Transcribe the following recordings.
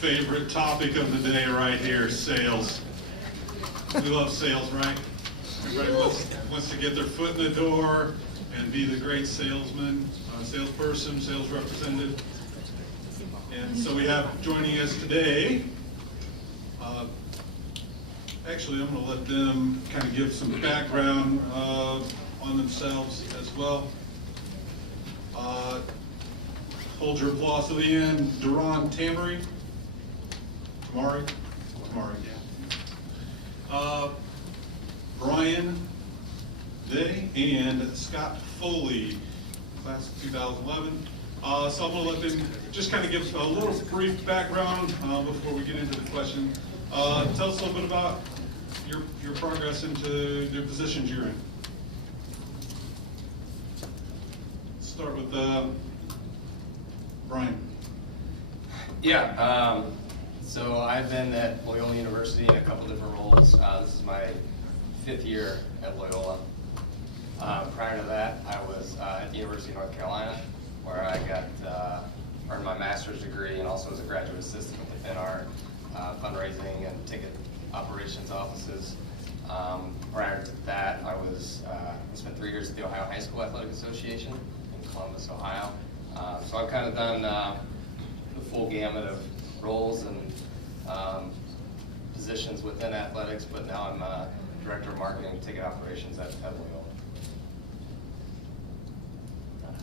favorite topic of the day right here, sales. We love sales, right? Everybody wants to get their foot in the door and be the great salesman, salesperson, sales representative. And so we have joining us today, actually I'm going to let them kind of give some background on themselves as well. Hold your applause to the end. Doron, Tamari, Brian Day, and Scott Foley, class of 2011. So I'm going to let them just kind of give us a little brief background before we get into the question. Tell us a little bit about your progress into the positions you're in. Start with Brian. Yeah, so I've been at Loyola University in a couple different roles. This is my 5th year at Loyola. Prior to that, I was at the University of North Carolina, where I earned my master's degree and also was a graduate assistant within our fundraising and ticket operations offices. Prior to that, I spent 3 years at the Ohio High School Athletic Association in Columbus, Ohio. So I've kind of done the full gamut of roles and positions within athletics, but now I'm Director of Marketing and Ticket Operations at Loyola.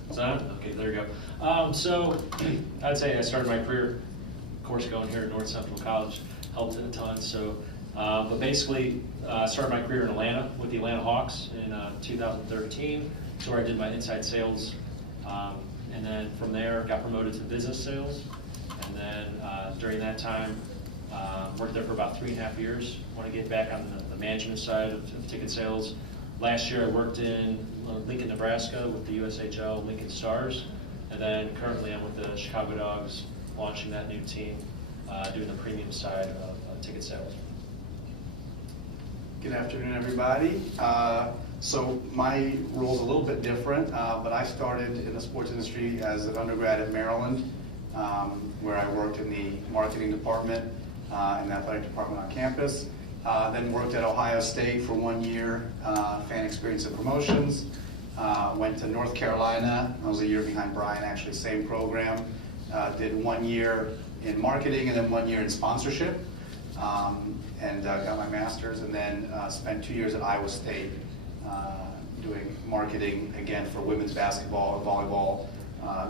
Is that it? Okay, there you go. So I'd say I started my career, of course, going here at North Central College, helped it a ton. So, but basically, I started my career in Atlanta with the Atlanta Hawks in 2013. So where I did my inside sales. And then from there, got promoted to business sales. And then during that time, worked there for about 3.5 years. Want to get back on the management side of ticket sales. Last year, I worked in Lincoln, Nebraska with the USHL Lincoln Stars. And then currently, I'm with the Chicago Dogs, launching that new team, doing the premium side of ticket sales. Good afternoon, everybody. So my role is a little bit different, but I started in the sports industry as an undergrad at Maryland, where I worked in the marketing department and the athletic department on campus. Then worked at Ohio State for 1 year, fan experience and promotions. Went to North Carolina. I was a year behind Brian, actually, same program. Did 1 year in marketing and then 1 year in sponsorship. And got my master's, and then spent 2 years at Iowa State doing marketing, again, for women's basketball and volleyball,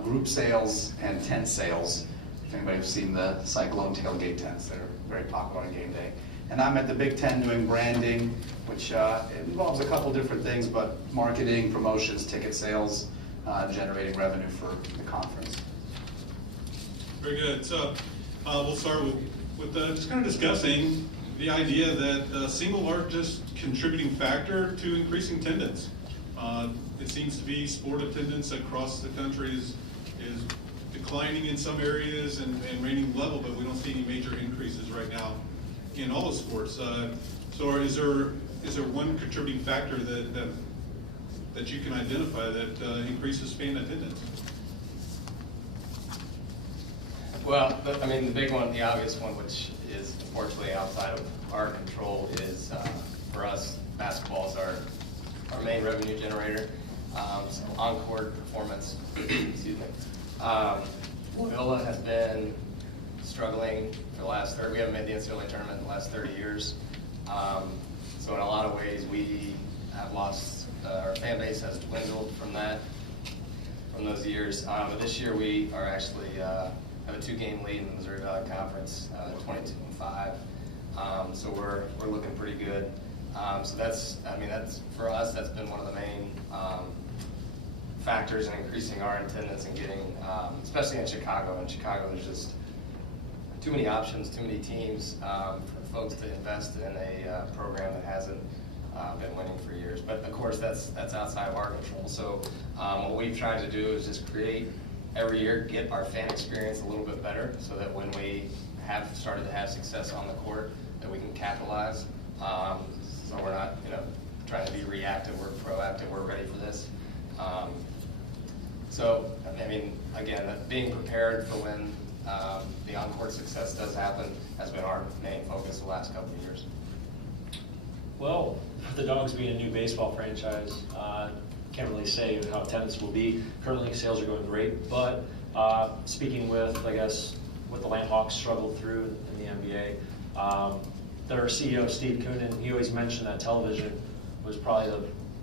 group sales and tent sales. If anybody's seen the Cyclone tailgate tents, they're very popular on game day. And I'm at the Big Ten doing branding, which involves a couple different things, but marketing, promotions, ticket sales, generating revenue for the conference. Very good. So we'll start with just kind of discussing the idea that the single largest contributing factor to increasing attendance. It seems to be sport attendance across the country is declining in some areas and remaining level, but we don't see any major increases right now in all the sports. So is there one contributing factor that you can identify that increases fan attendance? Well, I mean, the big one, the obvious one, which is unfortunately outside of our control, is for us, basketball is our main revenue generator. So on-court performance, excuse me. Loyola has been struggling for the last we haven't made the NCAA tournament in the last 30 years. So in a lot of ways, we have lost, our fan base has dwindled from those years. But this year we are actually, have a 2-game lead in the Missouri Valley Conference, 22-5. So we're looking pretty good. So that's for us, that's been one of the main factors in increasing our attendance and getting, especially in Chicago. In Chicago, there's just too many options, too many teams for folks to invest in a program that hasn't been winning for years. But of course, that's outside of our control. So what we've tried to do is just create every year, get our fan experience a little bit better, so that when we have started to have success on the court, that we can capitalize. So we're not, trying to be reactive. We're proactive. We're ready for this. So I mean, again, being prepared for when The on-court success does happen, has been our main focus the last couple of years. Well, with the Dogs being a new baseball franchise, can't really say how attendance will be. Currently, sales are going great, but speaking with, I guess, what the Hawks struggled through in the NBA, their CEO, Steve Koonin, he always mentioned that television was probably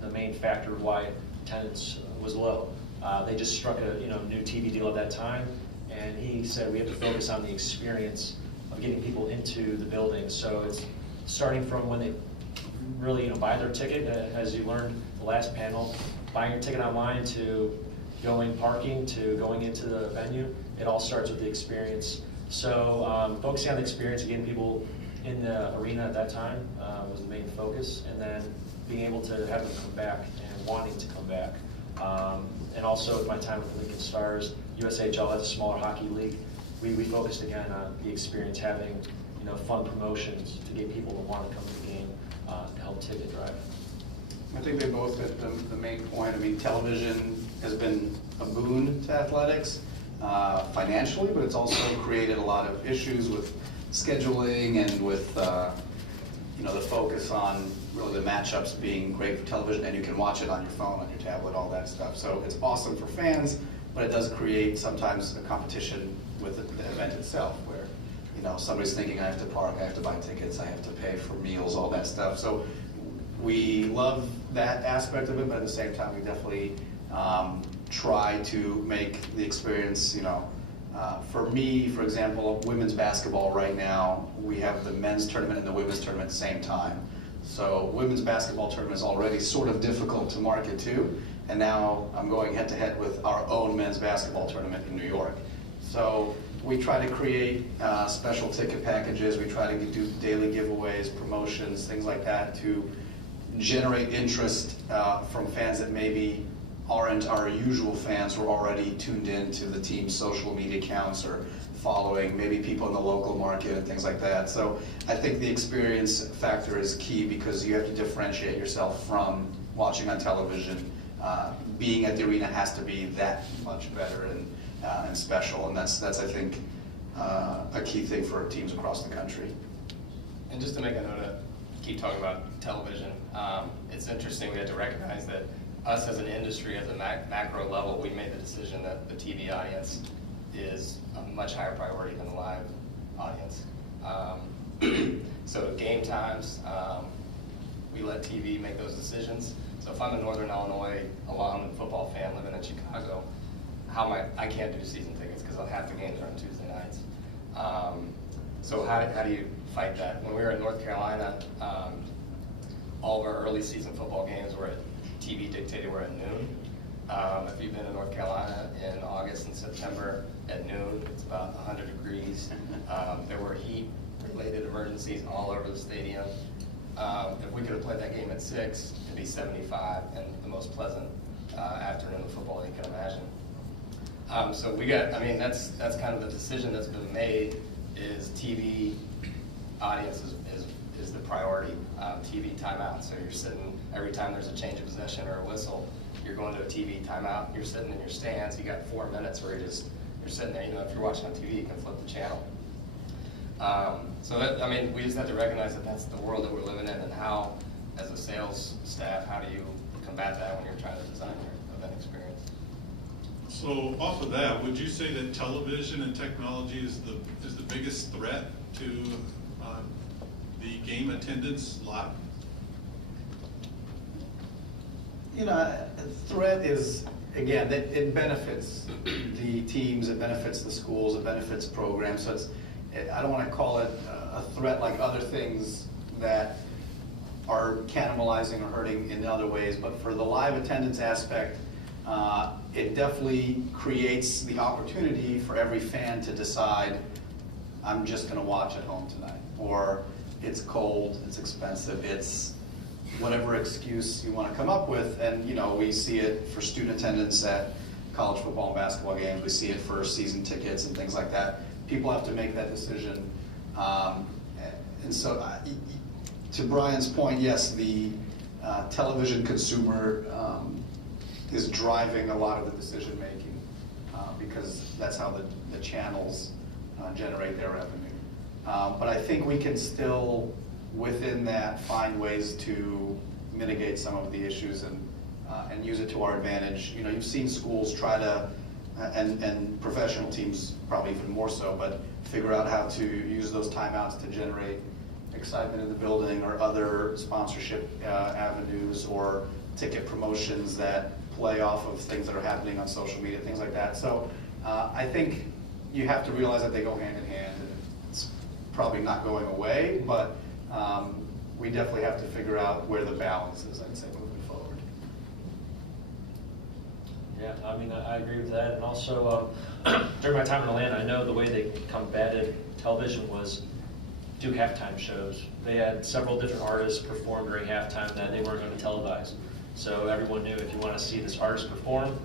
the main factor of why attendance was low. They just struck a new TV deal at that time, and he said we have to focus on the experience of getting people into the building. So it's starting from when they really buy their ticket, as you learned the last panel, buying your ticket online to going parking to going into the venue. It all starts with the experience. So focusing on the experience and getting people in the arena at that time was the main focus, and then being able to have them come back and wanting to come back. And also with my time with the Lincoln Stars, USHL has a smaller hockey league. We focused again on the experience, having fun promotions to get people to want to come to the game to help ticket drive. I think they both hit the main point. I mean, television has been a boon to athletics financially, but it's also created a lot of issues with scheduling and with the focus on really the matchups being great for television, and you can watch it on your phone, on your tablet, all that stuff. So it's awesome for fans, but it does create sometimes a competition with the event itself, where somebody's thinking, I have to park, I have to buy tickets, I have to pay for meals, all that stuff. So we love that aspect of it, but at the same time, we definitely try to make the experience, for me, for example, women's basketball right now, we have the men's tournament and the women's tournament at the same time. So women's basketball tournament is already sort of difficult to market to, and now I'm going head to head with our own men's basketball tournament in New York. So we try to create special ticket packages, we try to do daily giveaways, promotions, things like that to generate interest from fans that maybe aren't our usual fans who are already tuned in to the team's social media accounts or following maybe people in the local market and things like that. So I think the experience factor is key, because you have to differentiate yourself from watching on television. Being at the arena has to be that much better and special, and that's I think a key thing for teams across the country. And just to make a note of, keep talking about television, it's interesting we had to recognize that us as an industry, at the macro level, we made the decision that the TV audience is a much higher priority than the live audience. So game times, we let TV make those decisions. So if I'm a Northern Illinois alum and football fan living in Chicago, I can't do season tickets because half the games are on Tuesday nights. So how do you fight that? When we were in North Carolina, all of our early season football games were at TV dictated were at noon. If you've been in North Carolina in August and September at noon, it's about 100 degrees. There were heat-related emergencies all over the stadium. If we could have played that game at 6, it'd be 75 and the most pleasant afternoon of football you can imagine. So that's kind of the decision that's been made, is TV audience is the priority. TV timeout. So you're sitting, every time there's a change of possession or a whistle, you're going to a TV timeout. You're sitting in your stands. You got 4 minutes where you're sitting there. If you're watching on TV, you can flip the channel. So we just have to recognize that that's the world that we're living in, and how, as a sales staff, how do you combat that when you're trying to design your event experience? So off of that, would you say that television and technology is the biggest threat to the game attendance live? Threat is, again, it benefits the teams, it benefits the schools, it benefits programs. So I don't want to call it a threat like other things that are cannibalizing or hurting in other ways, but for the live attendance aspect, it definitely creates the opportunity for every fan to decide, I'm just going to watch at home tonight, or it's cold, it's expensive, it's whatever excuse you want to come up with. And we see it for student attendance at college football and basketball games, we see it for season tickets and things like that. People have to make that decision. And so to Brian's point, yes, the television consumer is driving a lot of the decision making, because that's how the channels generate their revenue. But I think we can still, within that, find ways to mitigate some of the issues and use it to our advantage. You know, you've seen schools try to, and professional teams probably even more so, but figure out how to use those timeouts to generate excitement in the building or other sponsorship avenues or ticket promotions that play off of things that are happening on social media, things like that. So I think you have to realize that they go hand in hand, and it's probably not going away, but we definitely have to figure out where the balance is, I'd say, moving forward. Yeah, I mean, I agree with that. And also, during my time in Atlanta, I know the way they combated television was do halftime shows. They had several different artists perform during halftime that they weren't going to televise. So everyone knew if you want to see this artist perform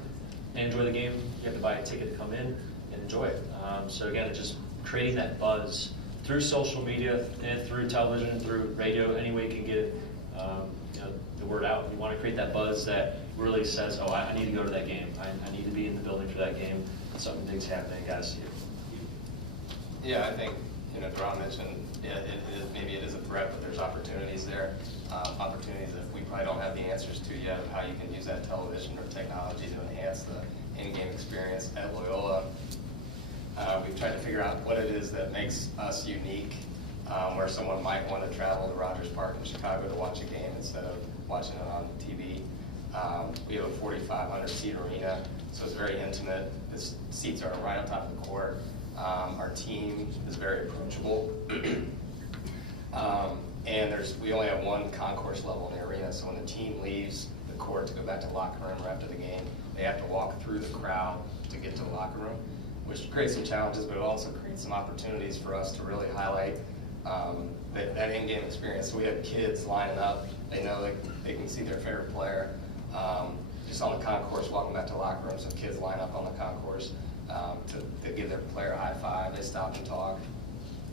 and enjoy the game, you have to buy a ticket to come in and enjoy it. So again, it's just creating that buzz through social media and through television, through radio, any way you can get it, you know, the word out. You want to create that buzz that really says, oh, I need to go to that game. I need to be in the building for that game. Something big's happening, got to see it. Yeah, I think, you know, Doron mentioned, yeah, maybe it is a threat, but there's opportunities there. Opportunities that we probably don't have the answers to yet of how you can use that television or technology to enhance the in-game experience at Loyola. We've tried to figure out what it is that makes us unique, where someone might want to travel to Rogers Park in Chicago to watch a game instead of watching it on TV. We have a 4,500 seat arena, so it's very intimate. The seats are right on top of the court. Our team is very approachable. And we only have one concourse level in the arena, so when the team leaves the court to go back to the locker room or after the game, they have to walk through the crowd to get to the locker room, which creates some challenges, but it also creates some opportunities for us to really highlight that in-game experience. So we have kids lining up. They know they can see their favorite player just on the concourse walking back to the locker room. So kids line up on the concourse to give their player a high five. They stop and talk.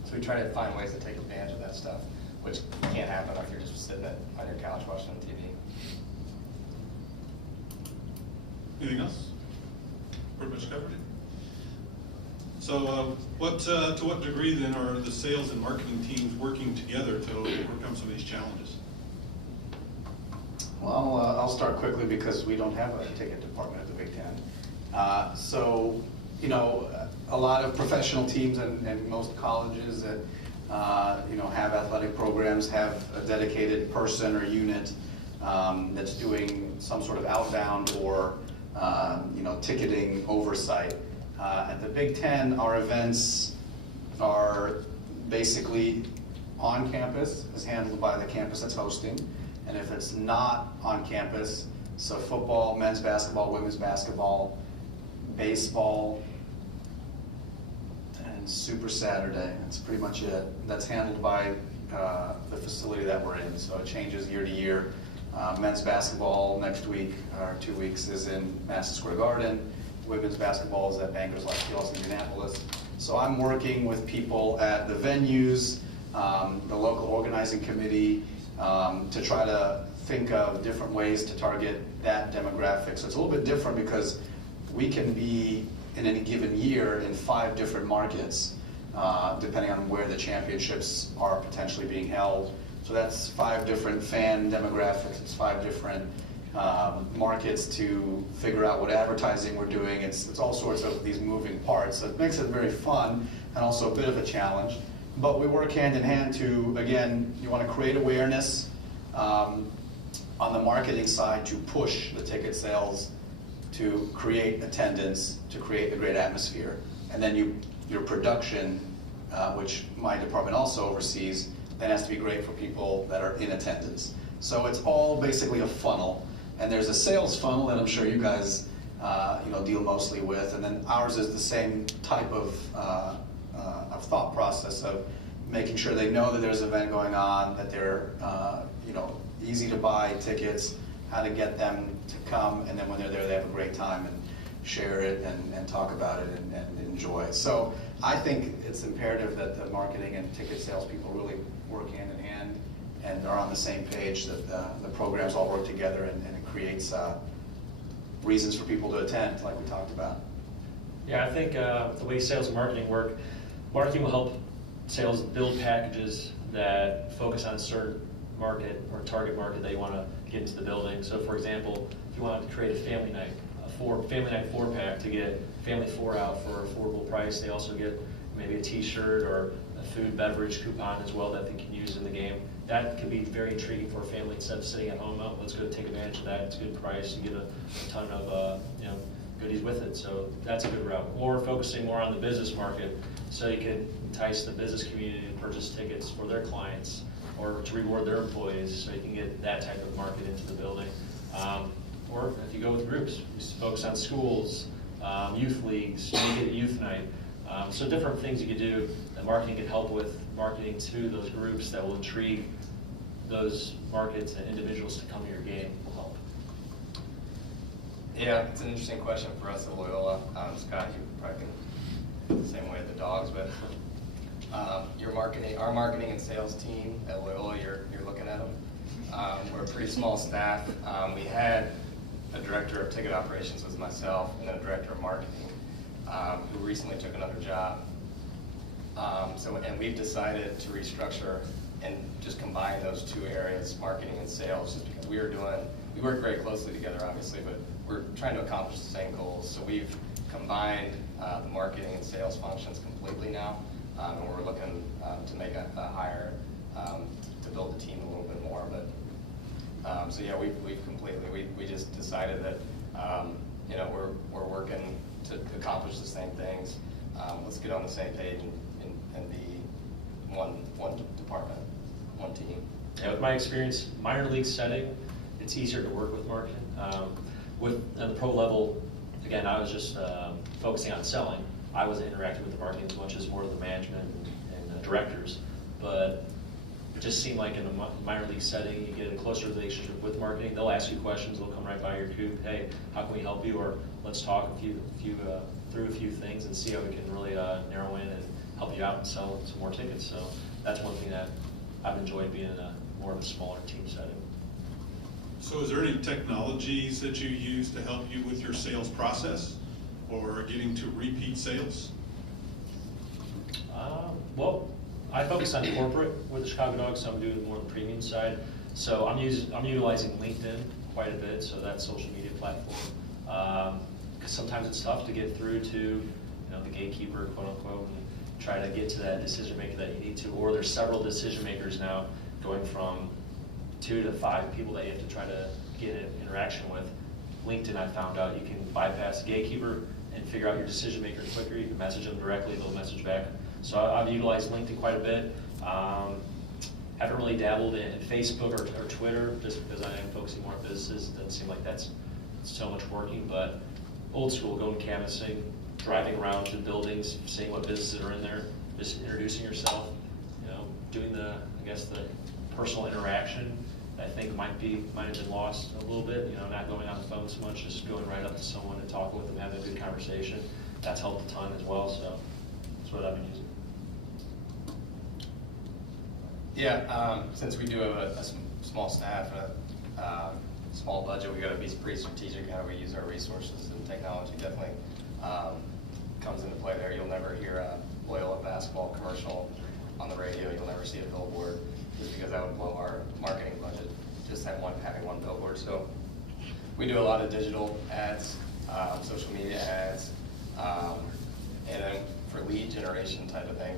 So we try to find ways to take advantage of that stuff, which can't happen if you're just sitting on your couch watching TV. Anything else? Pretty much covered it. So to what degree then are the sales and marketing teams working together to overcome some of these challenges? Well, I'll start quickly because we don't have a ticket department at the Big Ten. So, you know, a lot of professional teams and most colleges that, you know, have athletic programs have a dedicated person or unit that's doing some sort of outbound or, you know, ticketing oversight. At the Big Ten, our events are basically on campus, is handled by the campus that's hosting. And if it's not on campus, so football, men's basketball, women's basketball, baseball, and Super Saturday, that's pretty much it. That's handled by the facility that we're in, so it changes year to year. Men's basketball next week, or 2 weeks, is in Madison Square Garden. Women's basketball is at Bankers Life Field in Indianapolis. So I'm working with people at the venues, the local organizing committee, to try to think of different ways to target that demographic. So it's a little bit different because we can be in any given year in 5 different markets, depending on where the championships are potentially being held. So that's 5 different fan demographics, it's 5 different markets to figure out what advertising we're doing. It's all sorts of these moving parts. So it makes it very fun and also a bit of a challenge. But we work hand in hand to, again, you want to create awareness on the marketing side to push the ticket sales, to create attendance, to create a great atmosphere. And then your production, which my department also oversees, then has to be great for people that are in attendance. So it's all basically a funnel. And there's a sales funnel that I'm sure you guys you know, deal mostly with. And then ours is the same type of thought process of making sure they know that there's an event going on, that they're you know, easy to buy tickets, how to get them to come, and then when they're there, they have a great time and share it and talk about it and enjoy. So I think it's imperative that the marketing and ticket sales people really work hand in hand and are on the same page, that the programs all work together and it creates reasons for people to attend, like we talked about. Yeah, I think the way sales and marketing work, marketing will help sales build packages that focus on a certain market or target market that you want to get into the building. So for example, if you wanted to create a family night, family night 4-pack to get family 4 out for an affordable price, they also get maybe a t-shirt or a food beverage coupon as well that they can use in the game. That can be very intriguing for a family instead of sitting at home. Oh, let's go take advantage of that. It's a good price. You get a ton of goodies with it. So that's a good route. Or focusing more on the business market, so you can entice the business community to purchase tickets for their clients or to reward their employees, so you can get that type of market into the building. Or if you go with groups, you focus on schools, youth leagues, you get a youth night. So different things you can do that marketing can help with, marketing to those groups that will intrigue those markets and individuals to come to your game will help. Yeah, it's an interesting question for us at Loyola. Scott, you probably can the same way with the dogs, but our marketing and sales team at Loyola, you're looking at them. We're a pretty small staff. We had a director of ticket operations was myself, and then a director of marketing who recently took another job. And we've decided to restructure and just combine those two areas, marketing and sales, just because we work very closely together, obviously, but we're trying to accomplish the same goals. So we've combined the marketing and sales functions completely now, and we're looking to make a hire to build the team a little bit more. But so yeah, we just decided that we're working to accomplish the same things. Let's get on the same page and be one department, one team. Yeah, with my experience, minor league setting, it's easier to work with marketing. With the pro level, again, I was just focusing on selling. I wasn't interacting with the marketing as much as more of the management and directors. But it just seemed like in a minor league setting, you get a closer relationship with marketing. They'll ask you questions. They'll come right by your coop. Hey, how can we help you? Or let's talk through a few things and see how we can really narrow in and help you out and sell some more tickets. So that's one thing that I've enjoyed being in more of a smaller team setting. So is there any technologies that you use to help you with your sales process or getting to repeat sales? Well, I focus on corporate with the Chicago Dogs, so I'm doing more on the premium side. So I'm utilizing LinkedIn quite a bit, so that social media platform. Because sometimes it's tough to get through to the gatekeeper, quote unquote, and try to get to that decision maker that you need to. Or there's several decision makers now, going from 2 to 5 people that you have to try to get an interaction with. LinkedIn, I found out you can bypass the gatekeeper and figure out your decision maker quicker. You can message them directly, they'll message back. So I've utilized LinkedIn quite a bit. Haven't really dabbled in Facebook or Twitter, just because I am focusing more on businesses. It doesn't seem like that's so much working, but old school, going canvassing, driving around to buildings, seeing what businesses are in there, just introducing yourself, doing the personal interaction. I think might have been lost a little bit, not going on the phone so much, just going right up to someone and talking with them, having a good conversation. That's helped a ton as well, so that's what I've been using. Yeah, since we do have a small staff, a small budget, we got to be pretty strategic how we use our resources, and technology definitely comes into play there. You'll never hear a Loyola basketball commercial on the radio. You'll never see a billboard, just because that would blow our marketing budget, just having one billboard. So we do a lot of digital ads, social media ads, and then for lead generation type of thing,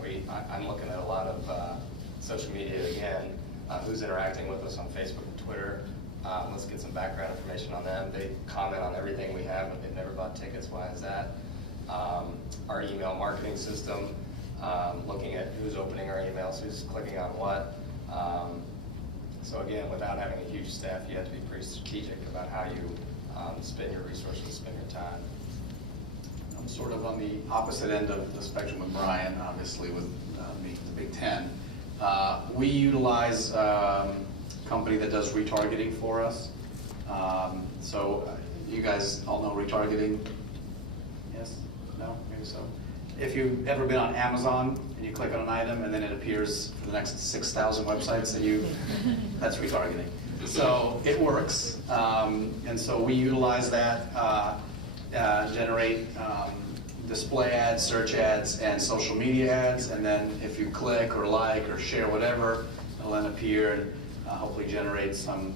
I'm looking at a lot of social media again, who's interacting with us on Facebook and Twitter. Let's get some background information on them. They comment on everything we have, but they've never bought tickets. Why is that? Our email marketing system, looking at who's opening our emails, who's clicking on what. So again, without having a huge staff, you have to be pretty strategic about how you spend your resources, spend your time. I'm sort of on the opposite end of the spectrum with Brian, obviously, with the Big Ten. We utilize a company that does retargeting for us. So you guys all know retargeting? Yes? No? Maybe so. If you've ever been on Amazon and you click on an item and then it appears for the next 6,000 websites that's retargeting. So it works. And so we utilize that, generate display ads, search ads, and social media ads. And then if you click or like or share whatever, it'll then appear and hopefully generate some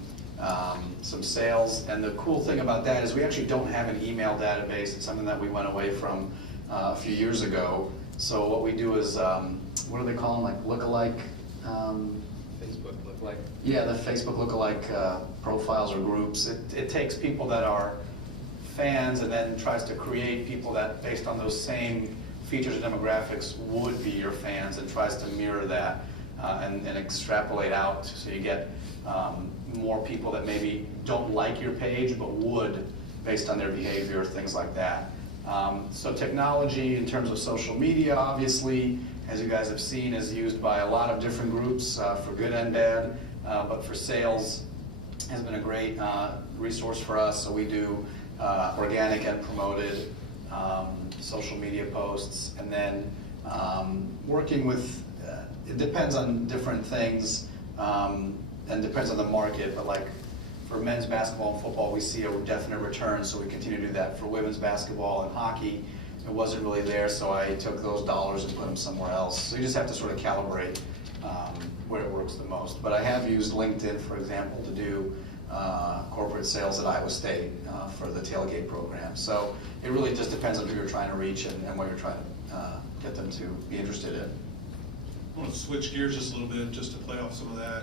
sales. And the cool thing about that is we actually don't have an email database. It's something that we went away from a few years ago. So what we do is, what do they call them, like lookalike? Facebook lookalike. Yeah, the Facebook lookalike profiles or groups. It takes people that are fans and then tries to create people that, based on those same features and demographics, would be your fans, and tries to mirror that and extrapolate out, so you get more people that maybe don't like your page but would, based on their behavior, things like that. So technology in terms of social media, obviously, as you guys have seen, is used by a lot of different groups for good and bad, but for sales has been a great resource for us. So we do organic and promoted social media posts, and then working with, it depends on different things and depends on the market, but like for men's basketball and football, we see a definite return, so we continue to do that. For women's basketball and hockey, it wasn't really there, so I took those dollars and put them somewhere else. So you just have to sort of calibrate where it works the most. But I have used LinkedIn, for example, to do corporate sales at Iowa State for the tailgate program. So it really just depends on who you're trying to reach and what you're trying to get them to be interested in. I want to switch gears just a little bit, just to play off some of that.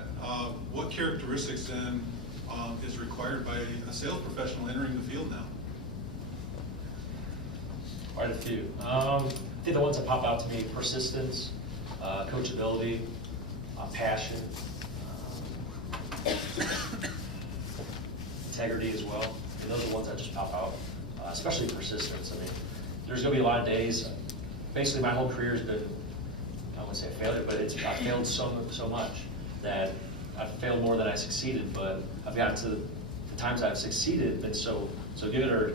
What characteristics then is required by a sales professional entering the field now? Quite a few. I think the ones that pop out to me: persistence, coachability, passion, integrity as well. And those are the ones that just pop out, especially persistence. I mean, there's going to be a lot of days. Basically, my whole career has been, I wouldn't say a failure, but I've failed so much that I've failed more than I succeeded. But I've gotten to the times I've succeeded been so good, or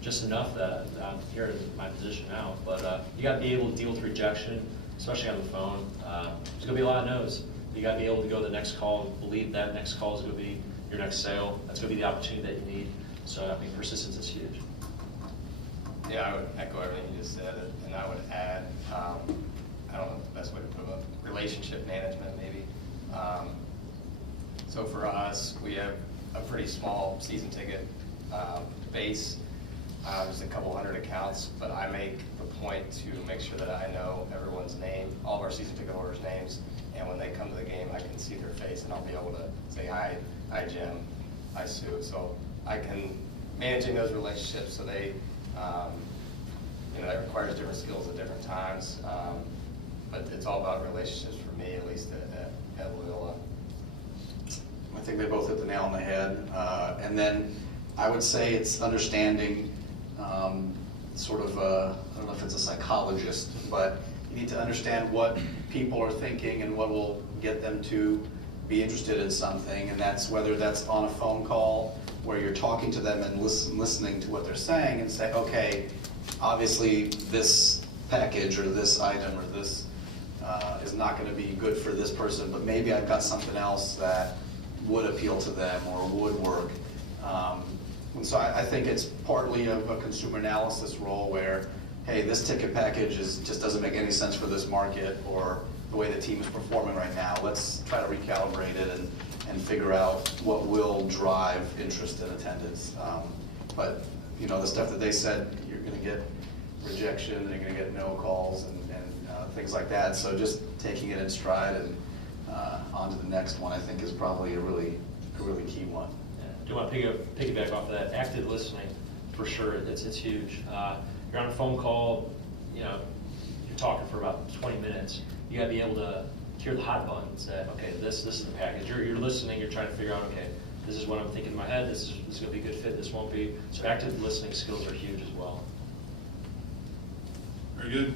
just enough that I'm here in my position now. But you got to be able to deal with rejection, especially on the phone. There's going to be a lot of no's. You got to be able to go to the next call and believe that next call is going to be your next sale. That's going to be the opportunity that you need. So I think persistence is huge. Yeah, I would echo everything you just said, and I would add, I don't know the best way to put it, relationship management maybe. So for us, we have a pretty small season ticket base. There's a couple hundred accounts, but I make the point to make sure that I know everyone's name, all of our season ticket holders' names, and when they come to the game, I can see their face, and I'll be able to say, hi Jim, hi Sue. So I can, managing those relationships, so they, that requires different skills at different times, but it's all about relationships for me, at least at Loyola. I think they both hit the nail on the head. And then I would say it's understanding sort of, I don't know if it's a psychologist, but you need to understand what people are thinking and what will get them to be interested in something. And that's whether that's on a phone call where you're talking to them and listening to what they're saying and say, okay, obviously this package or this item or this is not going to be good for this person, but maybe I've got something else that would appeal to them or would work. And so I think it's partly of a consumer analysis role where, hey, this ticket package just doesn't make any sense for this market or the way the team is performing right now. Let's try to recalibrate it and figure out what will drive interest and attendance. But the stuff that they said, you're going to get rejection and you're going to get no calls and things like that. So just taking it in stride and on to the next one, I think, is probably a really key one. Yeah. Do you want to piggyback off of that? Active listening, for sure, it's huge. You're on a phone call, you're talking for about 20 minutes. You got to be able to hear the hot buttons. That okay, this is the package. You're listening. You're trying to figure out, okay, this is what I'm thinking in my head. This is going to be a good fit. This won't be. So active listening skills are huge as well. Very good.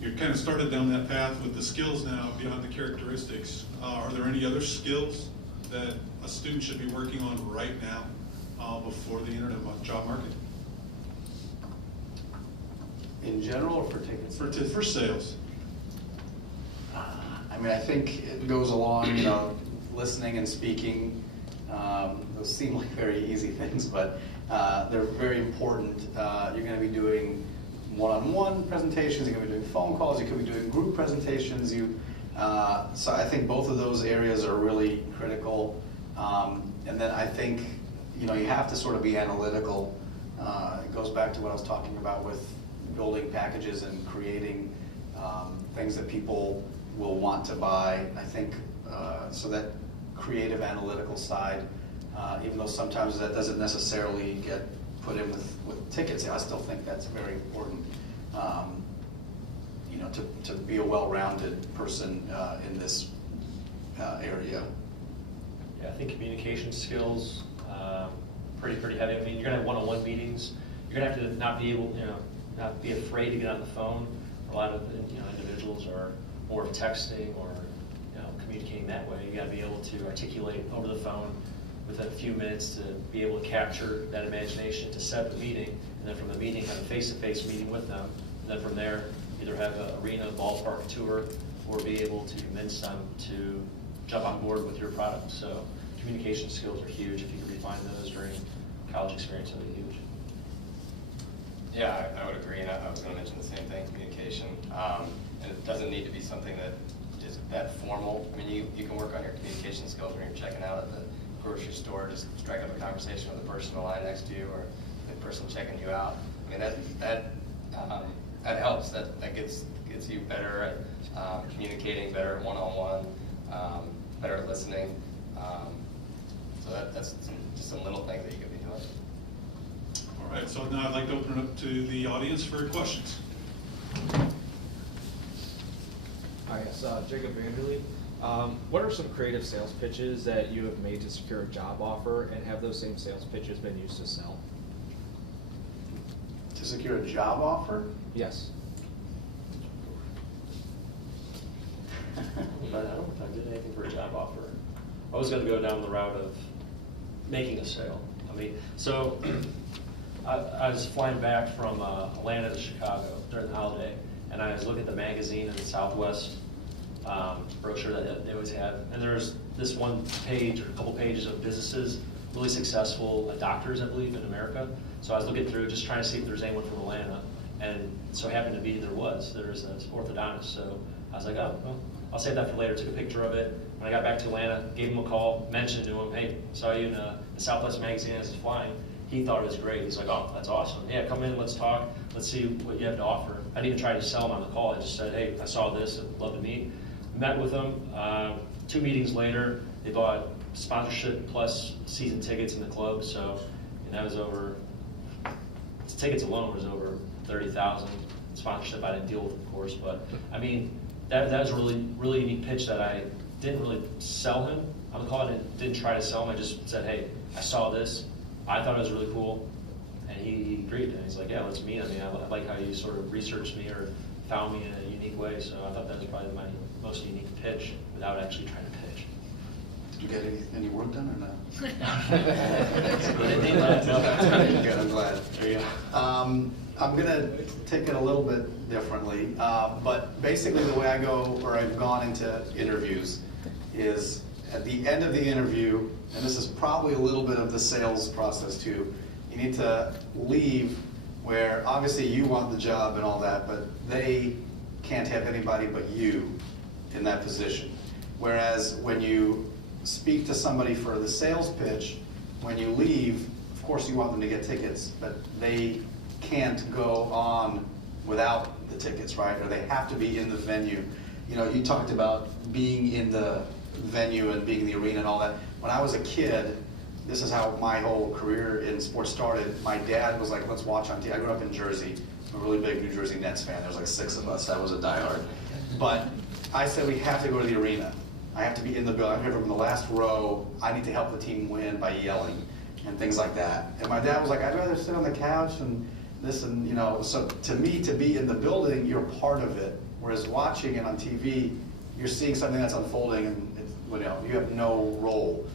You kind of started down that path with the skills now beyond the characteristics. Are there any other skills that a student should be working on right now before they enter the job market? In general or for tickets? For sales. I think it goes along, listening and speaking. Those seem like very easy things, but they're very important. You're going to be doing one-on-one presentations, you could be doing phone calls, you could be doing group presentations. So I think both of those areas are really critical. And then I think, you have to sort of be analytical. It goes back to what I was talking about with building packages and creating things that people will want to buy. I think, so that creative analytical side, even though sometimes that doesn't necessarily get put in with tickets, I still think that's very important. To be a well-rounded person in this area. Yeah, I think communication skills, pretty heavy. I mean, you're gonna have one-on-one meetings. You're gonna have to not be afraid to get on the phone. A lot of individuals are more of texting or communicating that way. You gotta be able to articulate over the phone within a few minutes to be able to capture that imagination, to set up a meeting, and then from the meeting have a face-to-face meeting with them. And then from there, either have an arena, ballpark tour, or be able to convince them to jump on board with your product. So communication skills are huge. If you can refine those during college experience, that'd be huge. Yeah, I would agree, and I was going to mention the same thing, communication. And it doesn't need to be something that is that formal. I mean, you can work on your communication skills when you're checking out at the grocery store, just strike up a conversation with the person in the line next to you or the person checking you out. I mean, that helps. That gets you better at communicating, better at one-on-one, better at listening. So that's just some little things that you could be doing. All right, so now I'd like to open it up to the audience for questions. Hi, yes, Jacob Vanderlee. What are some creative sales pitches that you have made to secure a job offer, and have those same sales pitches been used to sell? To secure a job offer? Yes. But I don't know if I did anything for a job offer. I was going to go down the route of making a sale. I mean, so I was flying back from Atlanta to Chicago during the holiday, and I was looking at the magazine in the Southwest brochure that they always have, and there's this one page or a couple pages of businesses, really successful doctors, I believe, in America. So I was looking through, just trying to see if there's anyone from Atlanta, and so happened to be there was an orthodontist. So I was like, oh, well, I'll save that for later. Took a picture of it. When I got back to Atlanta, gave him a call, mentioned to him, hey, saw you in the Southwest magazine as it's flying. He thought it was great. He's like, oh, that's awesome. Yeah, come in, let's talk. Let's see what you have to offer. I didn't even try to sell him on the call. I just said, hey, I saw this, I'd love to meet. Met with them. 2 meetings later, they bought sponsorship plus season tickets in the club. So, and that was over, tickets alone was over 30,000. Sponsorship I didn't deal with, of course, but I mean, that was a really unique pitch that I didn't really sell him on the call. I didn't try to sell him. I just said, hey, I saw this. I thought it was really cool. And he agreed. And he's like, yeah, let's meet. I mean, I like how you sort of researched me or found me in a unique way. So I thought that was probably my most unique pitch without actually trying to pitch. Did you get any work done or not? Good, I'm glad. There you go. I'm going to take it a little bit differently, but basically the way I go, or I've gone into interviews, is at the end of the interview, and this is probably a little bit of the sales process too, you need to leave where obviously you want the job and all that, but they can't have anybody but you in that position. Whereas when you speak to somebody for the sales pitch, when you leave, of course you want them to get tickets, but they can't go on without the tickets, right? Or they have to be in the venue. You know, you talked about being in the venue and being in the arena and all that. When I was a kid, this is how my whole career in sports started. My dad was like, let's watch on TV. I grew up in Jersey. I'm a really big New Jersey Nets fan. There was like 6 of us. I was a diehard. But I said, we have to go to the arena. I have to be in the building. I'm here from the last row. I need to help the team win by yelling and things like that. And my dad was like, I'd rather sit on the couch and this, and you know, so to me, to be in the building, you're part of it. Whereas watching it on TV, you're seeing something that's unfolding and it's, you know, you have no role.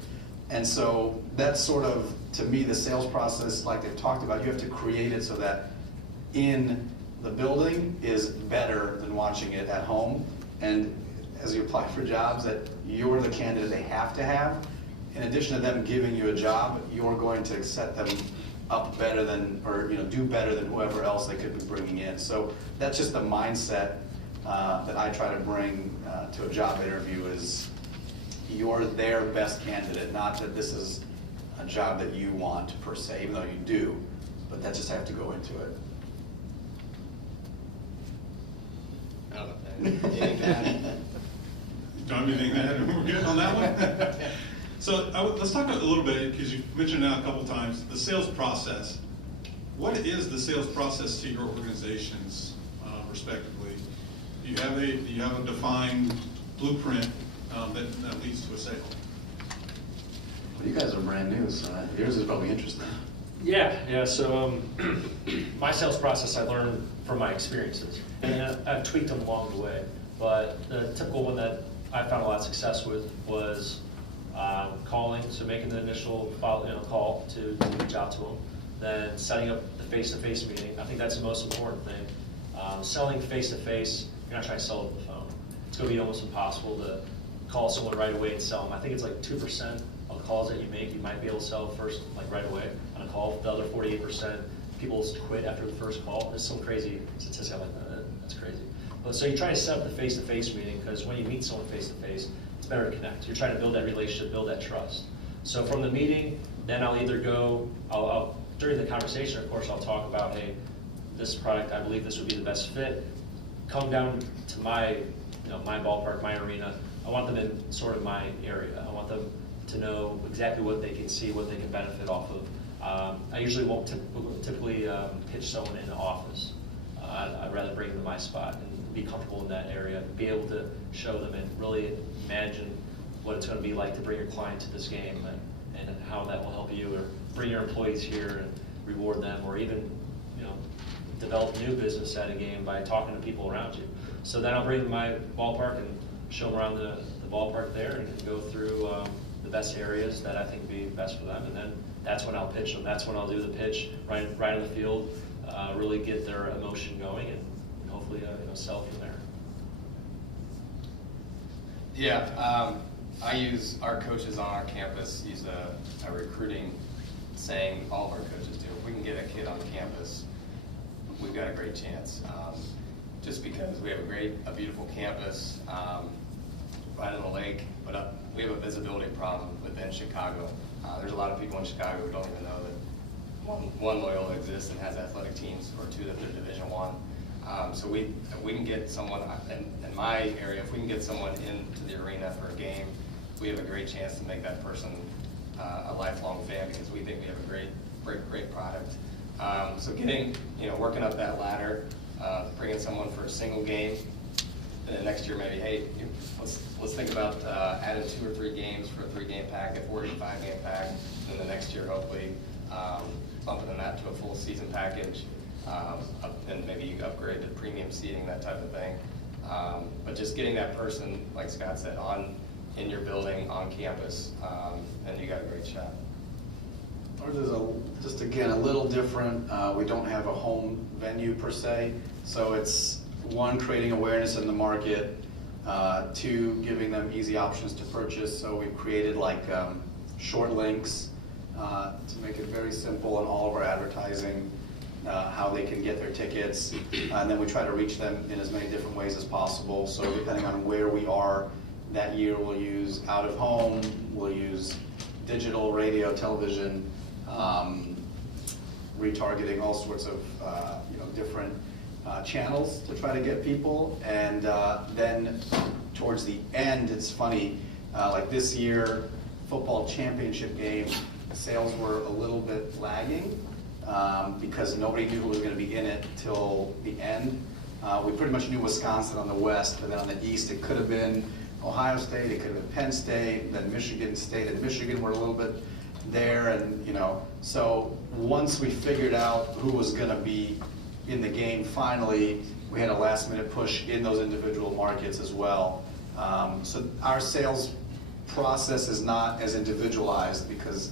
And so that's sort of, to me, the sales process, like they've talked about, you have to create it so that in the building is better than watching it at home. And as you apply for jobs, that you're the candidate they have to have. In addition to them giving you a job, you're going to set them up better than, or do better than whoever else they could be bringing in. So that's just the mindset that I try to bring to a job interview is you're their best candidate, not that this is a job that you want per se, even though you do, but that just have to go into it. I don't know. Anything to add? John, anything to add? We're good on that one? So let's talk a little bit, because you mentioned now a couple times, the sales process. What is the sales process to your organizations, respectively? Do you have a defined blueprint that leads to a sale? Well, you guys are brand new, so yours is probably interesting. Yeah. So my sales process I learned from my experiences, and I've tweaked them along the way. But the typical one that I found a lot of success with was calling, so making the initial call to reach out to them, then setting up the face-to-face meeting. I think that's the most important thing. Selling face-to-face, you're not trying to sell over the phone. It's going to be almost impossible to call someone right away and sell them. I think it's like 2% of calls that you make, you might be able to sell first, like right away on a call. The other 48%, people quit after the first call. There's some crazy statistic like that. That's crazy. But so you try to set up the face-to-face meeting, because when you meet someone face-to-face, it's better to connect. You're trying to build that relationship, build that trust. So from the meeting, then I'll either go, during the conversation, of course, I'll talk about, hey, this product, I believe this would be the best fit. Come down to my, my ballpark, my arena. I want them in sort of my area. I want them to know exactly what they can see, what they can benefit off of. I usually won't typically pitch someone in the office. I'd rather bring them to my spot and be comfortable in that area, be able to show them and really imagine what it's going to be like to bring your client to this game and how that will help you, or bring your employees here and reward them, or even develop new business at a game by talking to people around you. So then I'll bring them to my ballpark and show them around the ballpark there and go through the best areas that I think would be best for them, and then that's when I'll pitch them. That's when I'll do the pitch right on the field, really get their emotion going, and hopefully sell from there. Yeah, I use our coaches on our campus use a recruiting saying all of our coaches do. If we can get a kid on campus, we've got a great chance. Just because we have a beautiful campus right on the lake, but we have a visibility problem within Chicago. There's a lot of people in Chicago who don't even know that one Loyola exists and has athletic teams, or two that they're Division I. So if we can get someone in my area, if we can get someone into the arena for a game, we have a great chance to make that person a lifelong fan, because we think we have a great product. So working up that ladder, bringing someone for a single game, and then next year maybe, hey, let's think about adding 2 or 3 games for a 3-game pack, a 4 or 5-game pack, and then the next year hopefully bumping that to a full season package, and maybe you upgrade to premium seating, that type of thing. But just getting that person, like Scott said, in your building, on campus, and you got a great shot. Ours is just again a little different. We don't have a home venue per se, so it's 1, creating awareness in the market, 2, giving them easy options to purchase. So we've created like short links to make it very simple in all of our advertising, how they can get their tickets, and then we try to reach them in as many different ways as possible. So depending on where we are that year, we'll use out of home, we'll use digital, radio, television, retargeting, all sorts of different channels to try to get people. And then towards the end, it's funny, like this year, football championship game, sales were a little bit lagging because nobody knew who was going to be in it till the end. We pretty much knew Wisconsin on the west, but then on the east it could have been Ohio State, it could have been Penn State, then Michigan State and Michigan were a little bit there, and so once we figured out who was going to be in the game finally, we had a last minute push in those individual markets as well. So our sales process is not as individualized because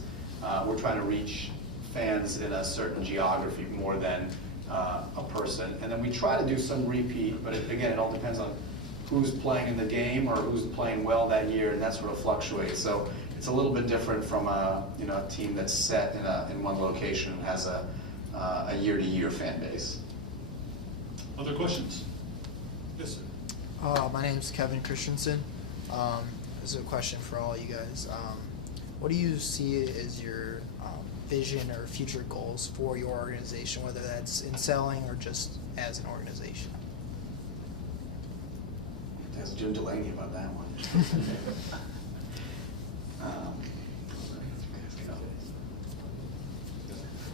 we're trying to reach fans in a certain geography more than a person. And then we try to do some repeat, but again, it all depends on who's playing in the game or who's playing well that year, and that sort of fluctuates. So it's a little bit different from a a team that's set in one location and has a year-to-year fan base. Other questions? Yes, sir. My name's Kevin Christensen. This is a question for all you guys. What do you see as your vision or future goals for your organization, whether that's in selling or just as an organization? Ask Jim Delaney about that one.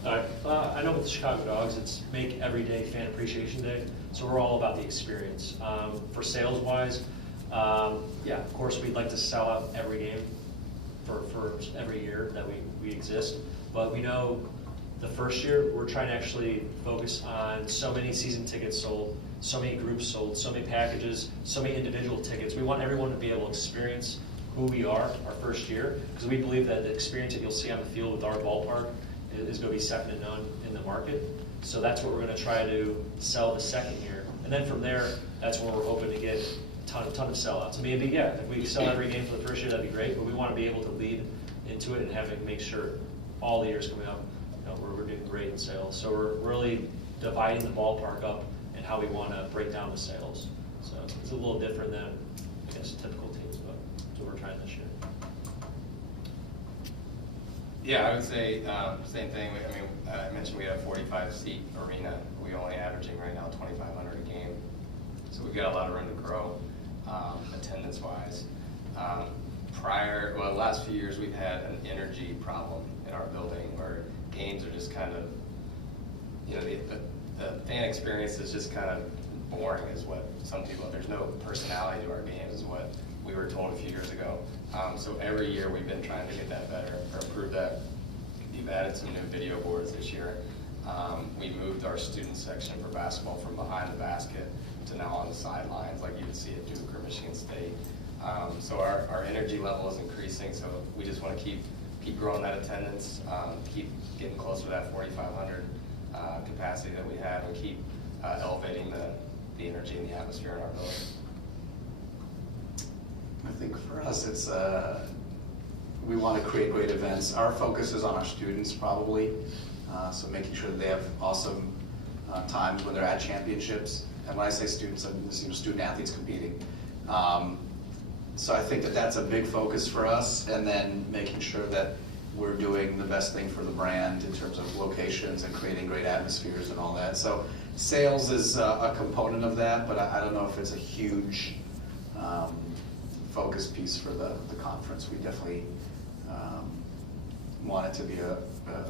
All right. I know with the Chicago Dogs, it's Make Every Day Fan Appreciation Day, so we're all about the experience. For sales-wise, yeah, of course, we'd like to sell out every game for every year that we exist, but we know the first year, we're trying to actually focus on so many season tickets sold, so many groups sold, so many packages, so many individual tickets. We want everyone to be able to experience who we are our first year, because we believe that the experience that you'll see on the field with our ballpark is going to be second to none in the market. So that's what we're going to try to sell the second year. And then from there, that's where we're hoping to get a ton of sellouts. I mean, it'd be, yeah, if we sell every game for the first year, that'd be great, but we want to be able to lead into it and have it make sure all the years coming up, we're doing great in sales. So we're really dividing the ballpark up and how we want to break down the sales. So it's a little different than, I guess, typical teams, but that's what we're trying this year. Yeah, I would say same thing. I mean, I mentioned we had a 45-seat arena. We're only averaging right now 2,500 a game. So we've got a lot of room to grow attendance-wise. The last few years we've had an energy problem in our building where games are just kind of, the fan experience is just kind of boring is what some people, there's no personality to our games is what we were told a few years ago. So every year we've been trying to get that better or improve that. We've added some new video boards this year. We moved our student section for basketball from behind the basket to now on the sidelines like you would see at Duke or Michigan State. So our energy level is increasing, so we just want to keep growing that attendance, keep getting closer to that 4,500 capacity that we have, and keep elevating the energy and the atmosphere in our building. I think for us, it's we want to create great events. Our focus is on our students, probably, so making sure that they have awesome times when they're at championships. And when I say students, I mean student athletes competing. So I think that that's a big focus for us, and then making sure that we're doing the best thing for the brand in terms of locations and creating great atmospheres and all that. So sales is a component of that, but I don't know if it's a huge focus piece for the conference. We definitely want it to be a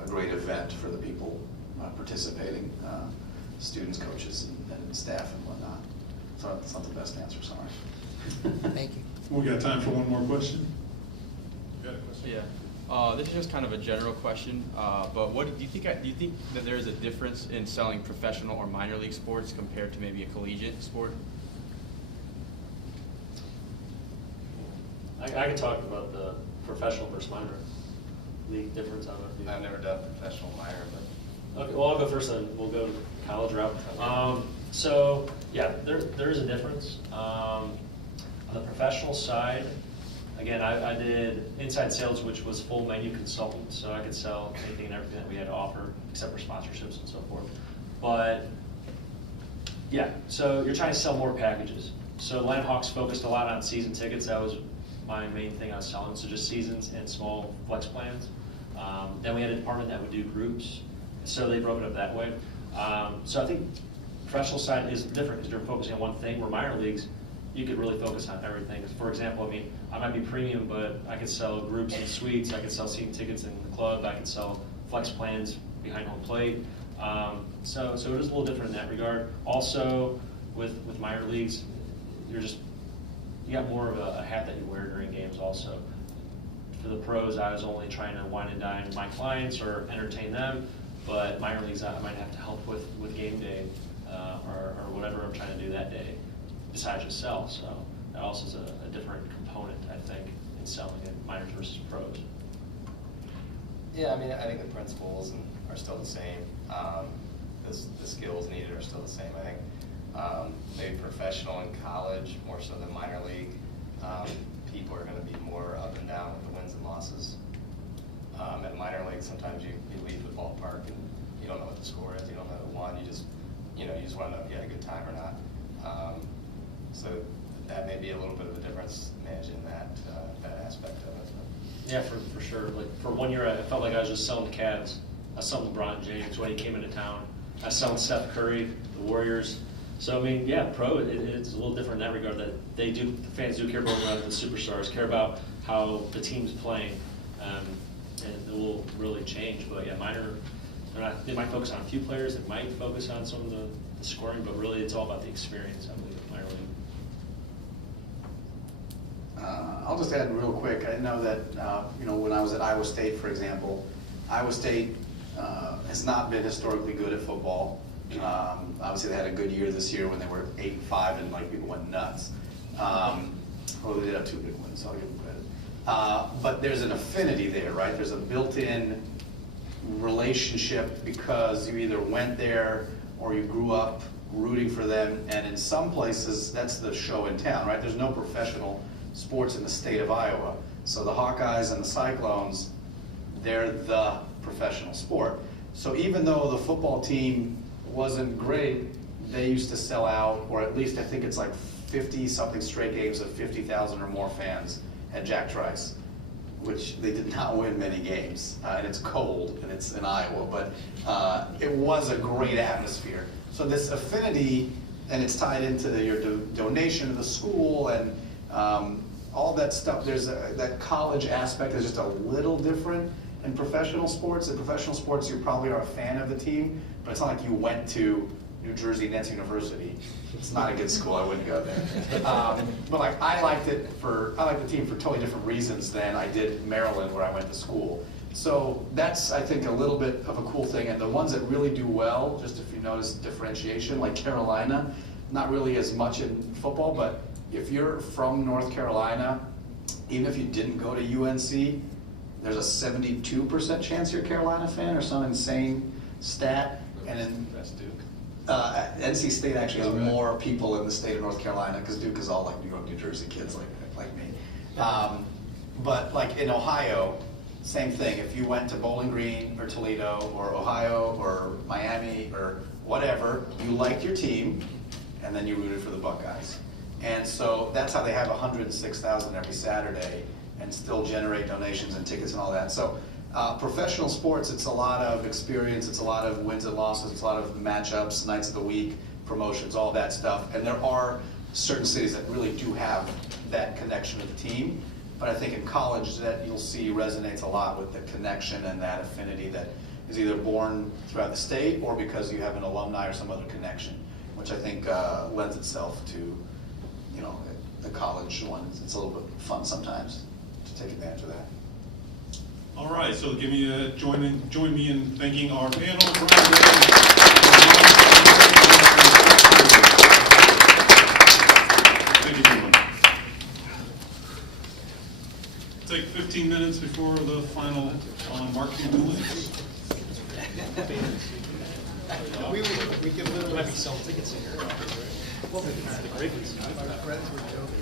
great event for the people participating, students, coaches, and staff and whatnot. So that's not the best answer, sorry. Thank you. We got time for one more question. You got a question? Yeah. This is just kind of a general question, but what do you think that there is a difference in selling professional or minor league sports compared to maybe a collegiate sport? I can talk about the professional versus minor league difference. I don't know if you... I've never done professional minor, but Okay, well, I'll go first, then we'll go college route. So, yeah, there is a difference. On the professional side, again, I did inside sales, which was full menu consultant, so I could sell anything and everything that we had to offer, except for sponsorships and so forth. But, yeah, so you're trying to sell more packages. So Atlanta Hawks focused a lot on season tickets. That was my main thing I was selling, so just seasons and small flex plans. Then we had a department that would do groups, so they broke it up that way. So I think professional side is different because you're focusing on one thing, where minor leagues, you could really focus on everything. For example, I mean, I might be premium, but I could sell groups and suites, I could sell season tickets in the club, I could sell flex plans behind home plate. So it is a little different in that regard. Also, with minor leagues, you got more of a hat that you wear during games also. For the pros, I was only trying to wine and dine my clients or entertain them, but minor leagues, I might have to help with game day or whatever I'm trying to do that day, besides just sell. So that also is a different component, I think, in selling in minors versus pros. yeah, I mean, I think the principles are still the same. The skills needed are still the same. I think maybe professional in college more so than minor league. people are gonna be more up and down with the wins and losses. At minor league, sometimes you leave the ballpark and you don't know what the score is, you don't know who won, you just wanna know if you had a good time or not. So that may be a little bit of a difference managing that aspect of it. Yeah, for sure. Like for 1 year, I felt like I was just selling the Cavs. I was selling LeBron James when he came into town. I was selling Steph Curry, the Warriors. So I mean, yeah, it's a little different in that regard. That the fans do care about the superstars, care about how the team's playing, and it will really change. But yeah, minor, they might focus on a few players. They might focus on some of the scoring, but really, it's all about the experience. I believe in minor league. I'll just add real quick. I know that when I was at Iowa State, for example, Iowa State has not been historically good at football. Obviously, they had a good year this year when they were 8-5 and like people went nuts. Well, they did have 2 big wins, so I'll give them credit. But there's an affinity there, right? There's a built-in relationship because you either went there or you grew up rooting for them, and in some places, that's the show in town, right? There's no professional sports in the state of Iowa. So the Hawkeyes and the Cyclones, they're the professional sport. So even though the football team wasn't great, they used to sell out, or at least I think it's like 50-something straight games of 50,000 or more fans at Jack Trice, which they did not win many games. And it's cold, and it's in Iowa, but it was a great atmosphere. So this affinity, and it's tied into your donation to the school and all that stuff. There's that college aspect is just a little different in professional sports. In professional sports, you probably are a fan of the team, but it's not like you went to New Jersey Nets University. It's not a good school. I wouldn't go there. But like I liked the team for totally different reasons than I did Maryland, where I went to school. So that's, I think, a little bit of a cool thing. And the ones that really do well, just if you notice differentiation, like Carolina, not really as much in football, but if you're from North Carolina, even if you didn't go to UNC, there's a 72% chance you're a Carolina fan or some insane stat. And then That's Duke. NC State actually has more people in the state of North Carolina because Duke is all like New York, New Jersey kids like me. But like in Ohio, same thing. If you went to Bowling Green or Toledo or Ohio or Miami or whatever, you liked your team, and then you rooted for the Buckeyes. And so that's how they have 106,000 every Saturday and still generate donations and tickets and all that. So professional sports, it's a lot of experience, it's a lot of wins and losses, it's a lot of matchups, nights of the week, promotions, all that stuff. And there are certain cities that really do have that connection with the team. But I think in college that you'll see resonates a lot with the connection and that affinity that is either born throughout the state or because you have an alumni or some other connection, which I think lends itself to, the college one. It's a little bit fun sometimes to take advantage of that. All right, so give me join me in thanking our panel. Thank you, everyone. Take 15 minutes before the final marketing release. We can literally be selling tickets here. Well, the Ravens. My friends were joking.